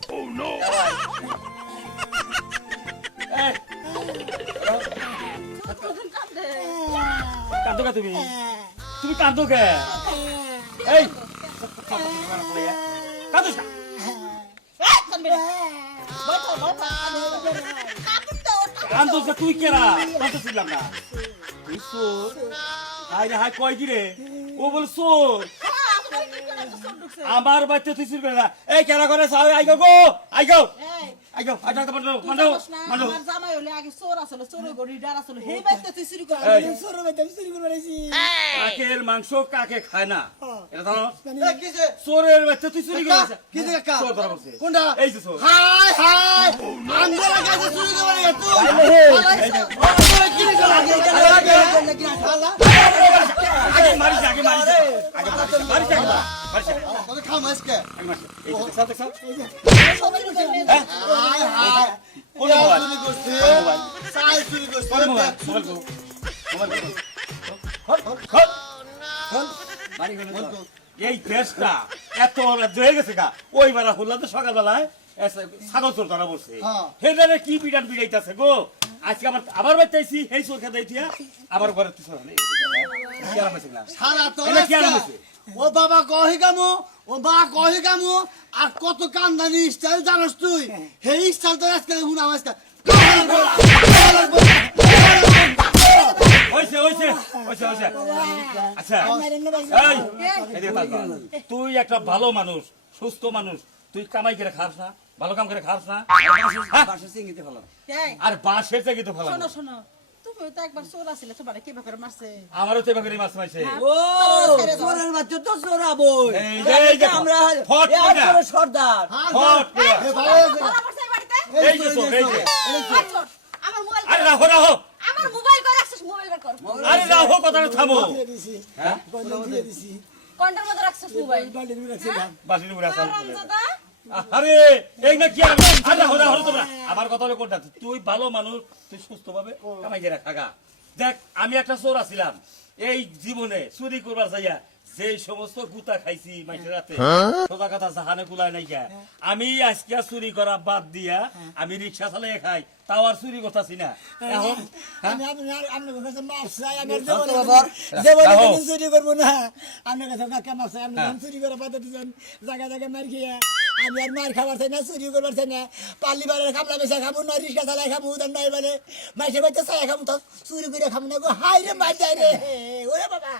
Oh no! কান্দো কে তুমি কান্দো কে এই কান্দো কান্দো তুই কেরা কান্দো ছিলাম না তুই চোর হাই রে হাই কয় কি রে ও বল চোর আমার বাচ্চা তুই চুরি করে না এই কেরা করে চাও I go I go I go I যাও মানো মানো আমার জামাই হলে আগে চোর আসলে চোর গড়ি ডার আসলে হেই বাইতে তুই চুরি করে চোর বাইতে চুরি করে আইছি কাকের মাংস কাকে খায় না এটা জানো এই কিছে চোরের বাচ্চা তুই চুরি করে আইছিস কিছে কাকা চোর ধরা পড়ছে কোনটা এই যে চোর হাই হাই আন্দোলন কাছে চুরি করে তুই কি করে আগে আগে মারিস আগে মারিস আগে মারিস আগে মারিস তোকে খামাস কে আগে মারিস এই দেখছ দেখছ হাই হাই কোন মোবাইল চুরি করছে সাই চুরি করছে কোন মোবাইল এই দেশটা এত হয়ে গেছে গা ওই বেলা হল্লা তো সকালবেলায় ছাগল চোর ধরা পড়ছে সেখানে কি পিটান পিটাইতেছে গো আজকে আবার বাচ্চাইছি এই চোর খেতে দিয়া আবার ঘরে তুই সারা তো ও বাবা কহি কামু ও বা কহি কামু আর কত কান্দানি স্টাইল জানোস তুই হেই স্টাইল তো আজকে হুনা আজকে আচ্ছা তুই একটা ভালো মানুষ সুস্থ মানুষ তুই কামাই করে খাস না ভালো কাম করে খাস না আর বাসের চাকরিতে ভালো শোনো শোনো তুমি তো একবার চোর আসলে তোমারে কি ভাবে মারছে আমারও তো এবার মাছ মারছে ও চোরের বাচ্চা তো চোরাবো এই যে আমরা ফট সর্দার ফট ধরা পড়ছে এই বাড়িতে এই যে চোর এই যে আমার মোবাইল আরে রাখো রাখো আমার মোবাইল করে রাখছিস মোবাইল বের কর আরে রাখো কথাটা থামো হ্যাঁ কোনটার মধ্যে রাখছিস মোবাইল বাসির উপরে আসা হারামজাদা আরে এই না কি আরে রাখো রাখো তোমরা আমার কথা হলো কোনটা তুই ভালো মানুষ তুই সুস্থ ভাবে কামাই করে খাগা দেখ আমি একটা চোর আছিলাম এই জীবনে চুরি করবার যাইয়া যে সমস্ত গুতা খাইছি মাইসের রাতে সোজা কথা জাহানে কুলায় নাই গা আমি আজকে চুরি করা বাদ দিয়া আমি রিক্সা চালিয়ে খাই তাও আর চুরি করতেছি না এখন চুরি করবো না আপনার কাছে কাকা মারছে আপনি চুরি করে পাতা দিচ্ছেন জায়গা জায়গায় মার খেয়ে আমি আর মার খাবার চাই না চুরি করবার চাই না পাল্লি বারের খামলা বেসা খাবো না রিক্সা চালাই খাবো উদার নয় মানে মাইসে বাচ্চা চাই খাবো তো চুরি করে খাবো না গো হাই রে মার যায় রে ওরে বাবা